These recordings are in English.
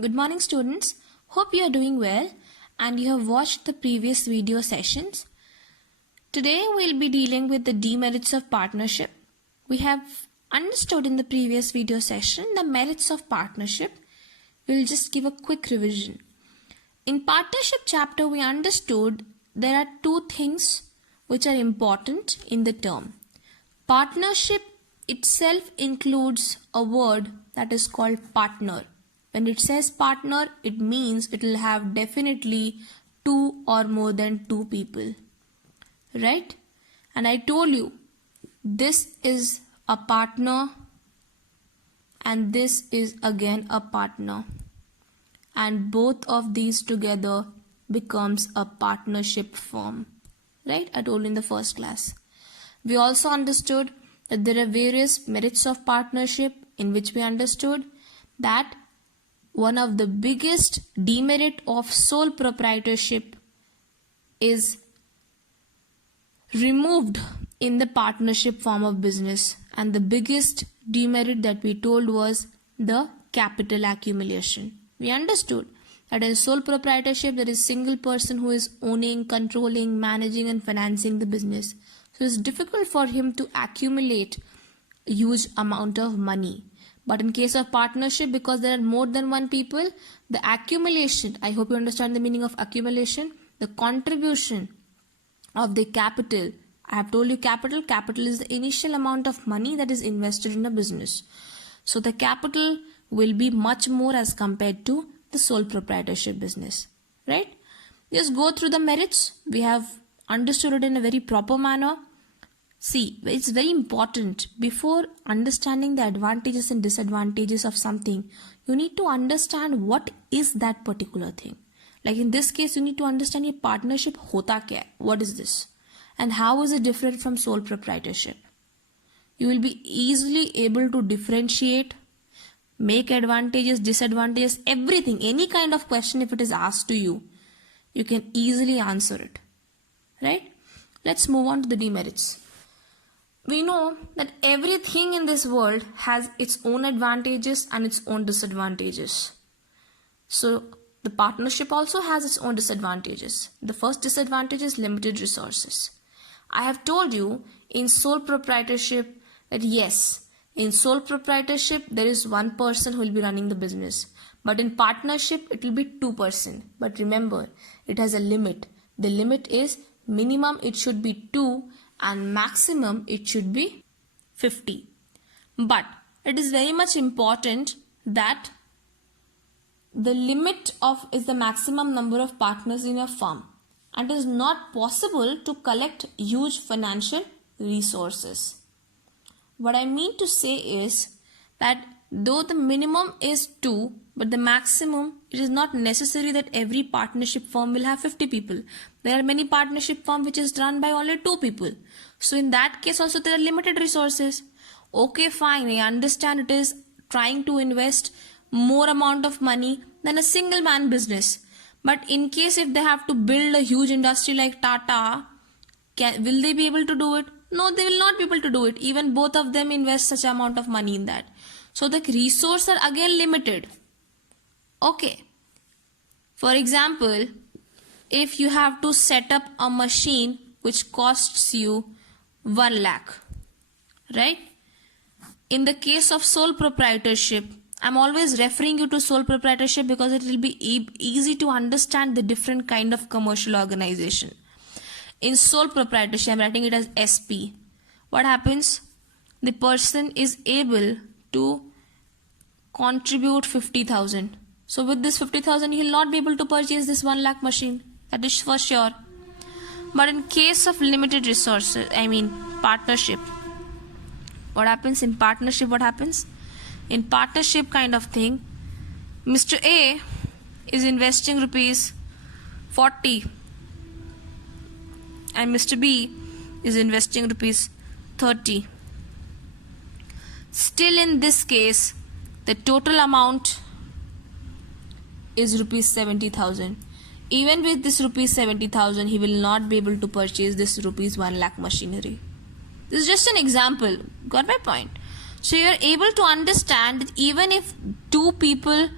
Good morning, students. Hope you are doing well and you have watched the previous video sessions. Today we'll be dealing with the demerits of partnership. We have understood in the previous video session the merits of partnership. We'll just give a quick revision. In partnership chapter, we understood there are two things which are important in the term. Partnership itself includes a word that is called partner. When it says partner, it means it will have definitely two or more than two people. Right? And I told you, this is a partner and this is again a partner. And both of these together becomes a partnership firm. Right? I told you in the first class. We also understood that there are various merits of partnership, in which we understood that one of the biggest demerit of sole proprietorship is removed in the partnership form of business, and the biggest demerit that we told was the capital accumulation. We understood that in sole proprietorship there is single person who is owning, controlling, managing and financing the business. So it's difficult for him to accumulate a huge amount of money. But in case of partnership, because there are more than one people, the accumulation, I hope you understand the meaning of accumulation, the contribution of the capital. I have told you capital is the initial amount of money that is invested in a business. So the capital will be much more as compared to the sole proprietorship business, right? Just go through the merits. We have understood it in a very proper manner. See, it's very important, before understanding the advantages and disadvantages of something, you need to understand what is that particular thing. Like in this case, you need to understand your partnership hota kya hai, what is this, and how is it different from sole proprietorship. You will be easily able to differentiate, make advantages, disadvantages, everything, any kind of question if it is asked to you, you can easily answer it, right? Let's move on to the demerits. We know that everything in this world has its own advantages and its own disadvantages. So the partnership also has its own disadvantages. The first disadvantage is limited resources. I have told you in sole proprietorship that yes, in sole proprietorship there is one person who will be running the business. But in partnership it will be 2 persons. But remember, it has a limit. The limit is minimum it should be 2 and maximum it should be 50. But it is very much important that the limit of is the maximum number of partners in your firm, and it is not possible to collect huge financial resources. What I mean to say is that though the minimum is 2, but the maximum, it is not necessary that every partnership firm will have 50 people. There are many partnership firms which is run by only 2 people. So in that case also there are limited resources. Okay, fine, I understand it is trying to invest more amount of money than a single man business. But in case if they have to build a huge industry like Tata, will they be able to do it? No, they will not be able to do it. Even both of them invest such amount of money in that. So the resources are again limited. Okay. For example, if you have to set up a machine which costs you 1 lakh, right? In the case of sole proprietorship, I'm always referring you to sole proprietorship because it will be easy to understand the different kind of commercial organization. In sole proprietorship, I'm writing it as SP. What happens? The person is able to contribute 50,000. So with this 50,000, he will not be able to purchase this 1 lakh machine. That is for sure. But in case of limited resources, partnership, what happens in partnership? In partnership kind of thing, Mr. A is investing rupees 40 and Mr. B is investing rupees 30. Still in this case, the total amount is rupees 70,000. Even with this rupees 70,000, he will not be able to purchase this rupees 1 lakh machinery. This is just an example. Got my point? So you are able to understand that even if 2 people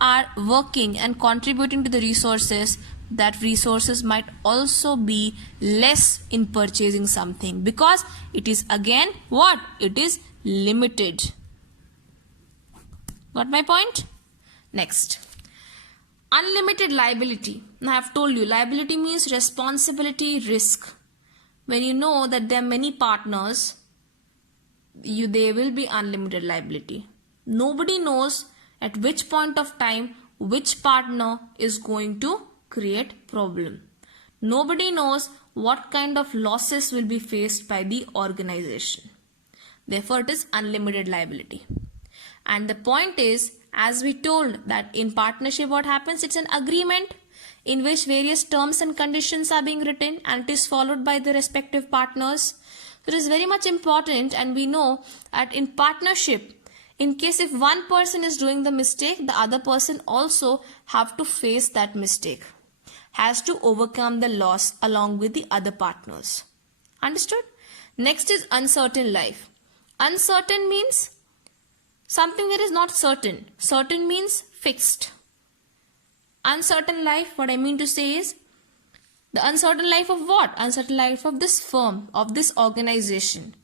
are working and contributing to the resources, that resources might also be less in purchasing something, because it is again what? It is limited. Got my point? Next, unlimited liability. Now I have told you, liability means responsibility, risk. When you know that there are many partners, there will be unlimited liability. Nobody knows at which point of time which partner is going to create problem. Nobody knows what kind of losses will be faced by the organization. Therefore, it is unlimited liability. And the point is, as we told, that in partnership what happens? It's an agreement in which various terms and conditions are being written and it is followed by the respective partners. So it is very much important, and we know that in partnership, in case if one person is doing the mistake, the other person also have to face that mistake, has to overcome the loss along with the other partners. Understood? Next is uncertain life. Uncertain means something that is not certain. Certain means fixed. Uncertain life, what I mean to say is, the uncertain life of what? Uncertain life of this firm, of this organization.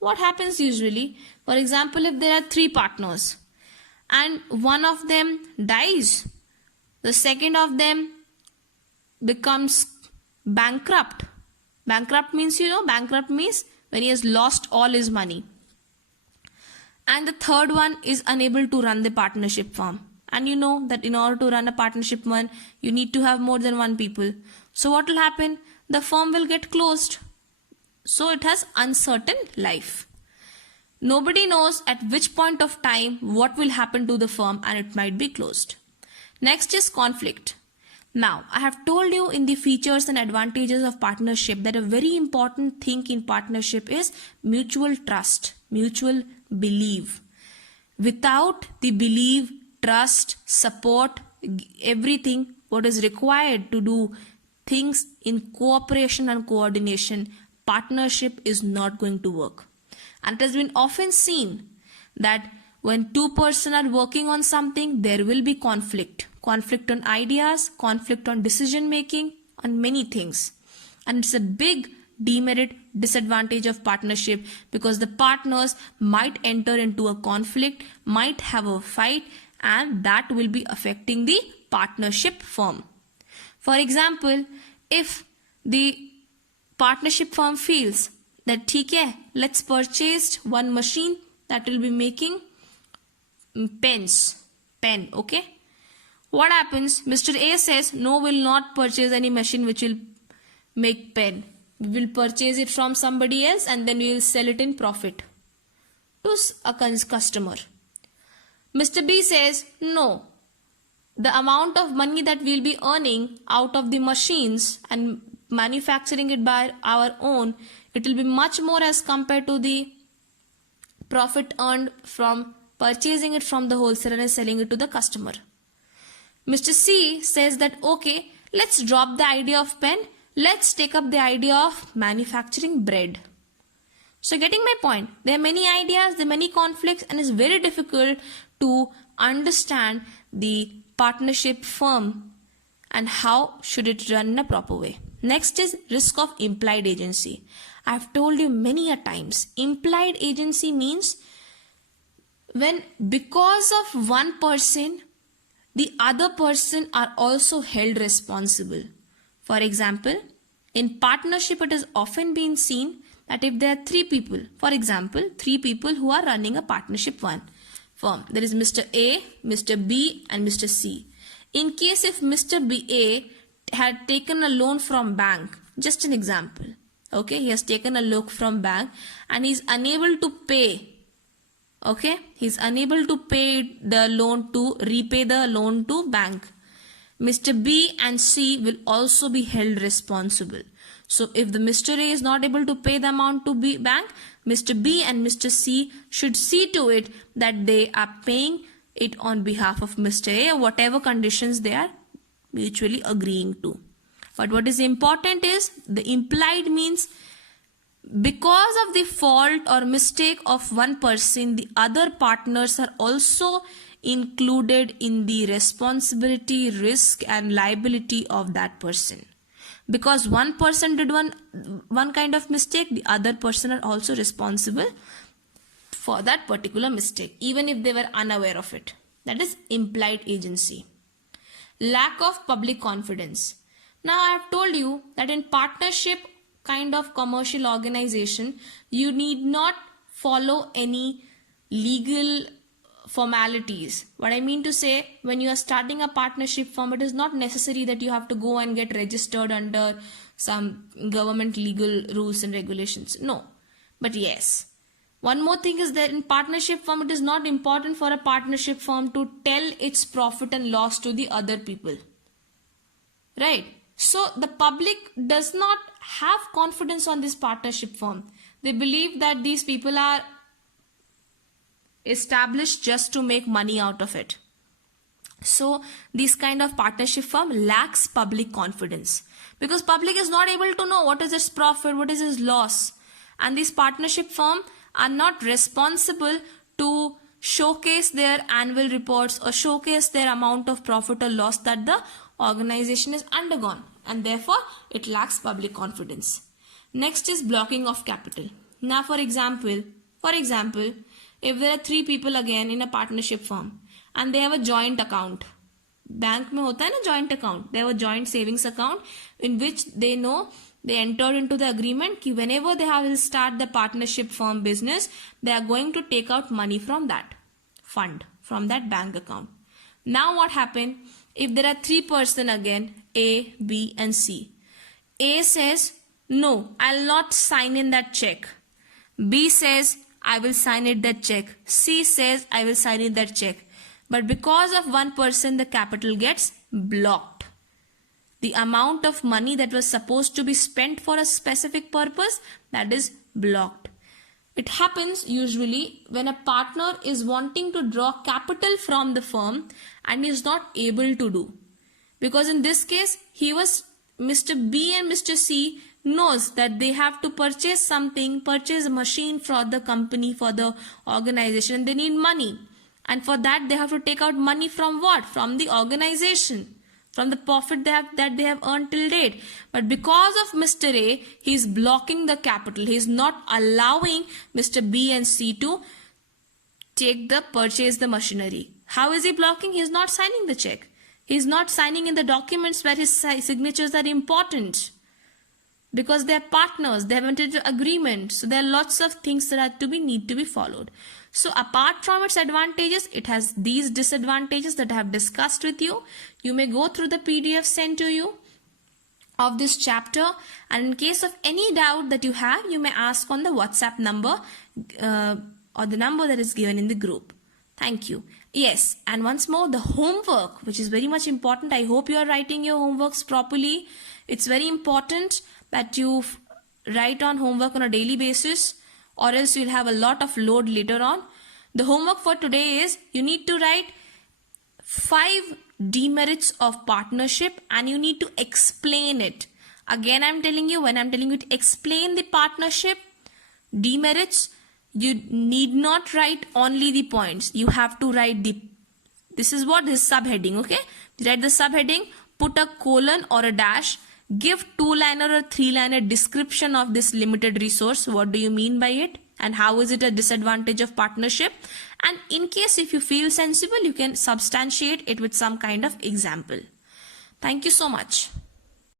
What happens usually? For example, if there are 3 partners and one of them dies, the second of them becomes bankrupt. Bankrupt means, bankrupt means when he has lost all his money. And the third one is unable to run the partnership firm. And you know that in order to run a partnership firm, you need to have more than 1 people. So what will happen? The firm will get closed. So it has uncertain life. Nobody knows at which point of time what will happen to the firm, and it might be closed. Next is conflict. Now, I have told you in the features and advantages of partnership that a very important thing in partnership is mutual trust, mutual belief. Without the belief, trust, support, everything what is required to do things in cooperation and coordination, partnership is not going to work. And it has been often seen that when 2 persons are working on something, there will be conflict. Conflict on ideas, conflict on decision making, on many things. And it's a big demerit, disadvantage of partnership, because the partners might enter into a conflict, might have a fight, and that will be affecting the partnership firm. For example, if the partnership firm feels that let's purchase one machine that will be making pen, okay? What happens? Mr. A says, no, will not purchase any machine which will make pen. We will purchase it from somebody else and then we will sell it in profit to a customer. Mr. B says, no, the amount of money that we'll be earning out of the machines and manufacturing it by our own, it will be much more as compared to the profit earned from purchasing it from the wholesaler and selling it to the customer. Mr. C says that, okay, let's drop the idea of pen, let's take up the idea of manufacturing bread. So getting my point, there are many ideas, there are many conflicts, and it's very difficult to understand the partnership firm and how should it run in a proper way. Next is risk of implied agency. I've told you many a times, implied agency means when because of one person, the other person are also held responsible. For example, in partnership, it has often been seen that if there are 3 people, for example, 3 people who are running a partnership firm, there is Mr. A, Mr. B and Mr. C. In case if Mr. B A had taken a loan from bank, just an example, okay, he has taken a loan from bank and he is unable to pay. Okay, he's unable to pay the loan to repay the loan to bank. Mr. B and C will also be held responsible. So if the Mr. A is not able to pay the amount to bank, Mr. B and Mr. C should see to it that they are paying it on behalf of Mr. A or whatever conditions they are mutually agreeing to. But what is important is the implied means because of the fault or mistake of one person, the other partners are also included in the responsibility, risk and liability of that person. Because one person did one kind of mistake, the other person are also responsible for that particular mistake, even if they were unaware of it. That is implied agency. Lack of public confidence. Now I have told you that in partnership kind of commercial organization, you need not follow any legal formalities. What I mean to say, when you are starting a partnership firm, it is not necessary that you have to go and get registered under some government legal rules and regulations. No. But yes, one more thing is that in partnership firm, it is not important for a partnership firm to tell its profit and loss to the other people. Right? So the public does not have confidence on this partnership firm. They believe that these people are established just to make money out of it. So this kind of partnership firm lacks public confidence, because public is not able to know what is its profit, what is its loss. And this partnership firm are not responsible to showcase their annual reports or showcase their amount of profit or loss that the organization has undergone, and therefore it lacks public confidence. Next is blocking of capital. Now for example, if there are 3 people again in a partnership firm and they have a joint account, bank mein hota hai na joint account, they have a joint savings account in which they know they entered into the agreement ki whenever they will start the partnership firm business, they are going to take out money from that fund, from that bank account. Now what happened? If there are 3 person again, A, B and C. A says, no, I'll not sign in that check. B says, I will sign it that check. C says, I will sign in that check. But because of one person, the capital gets blocked. The amount of money that was supposed to be spent for a specific purpose, that is blocked. It happens usually when a partner is wanting to draw capital from the firm and is not able to do. Because in this case, Mr. B and Mr. C knows that they have to purchase something, purchase a machine for the company, for the organization, and they need money. And for that, they have to take out money from what? From the organization, from the profit that they have earned till date. But because of Mr. A, he is blocking the capital. He is not allowing Mr. B and C to purchase the machinery. How is he blocking? He is not signing the check. He is not signing in the documents where his signatures are important. Because they are partners, they have entered into agreement. So there are lots of things that need to be followed. So apart from its advantages, it has these disadvantages that I have discussed with you. You may go through the PDF sent to you of this chapter, and in case of any doubt that you have, you may ask on the WhatsApp number or the number that is given in the group. Thank you. Yes, and once more, the homework, which is very much important. I hope you are writing your homeworks properly. It's very important that you write on homework on a daily basis, or else you'll have a lot of load later on. The homework for today is you need to write 5 demerits of partnership and you need to explain it. Again, I'm telling you, when I'm telling you to explain the partnership demerits, you need not write only the points. You have to write this is subheading, okay? You write the subheading, put a colon or a dash, give 2-liner or 3-liner description of this limited resource. What do you mean by it? And how is it a disadvantage of partnership? And in case if you feel sensible, you can substantiate it with some kind of example. Thank you so much.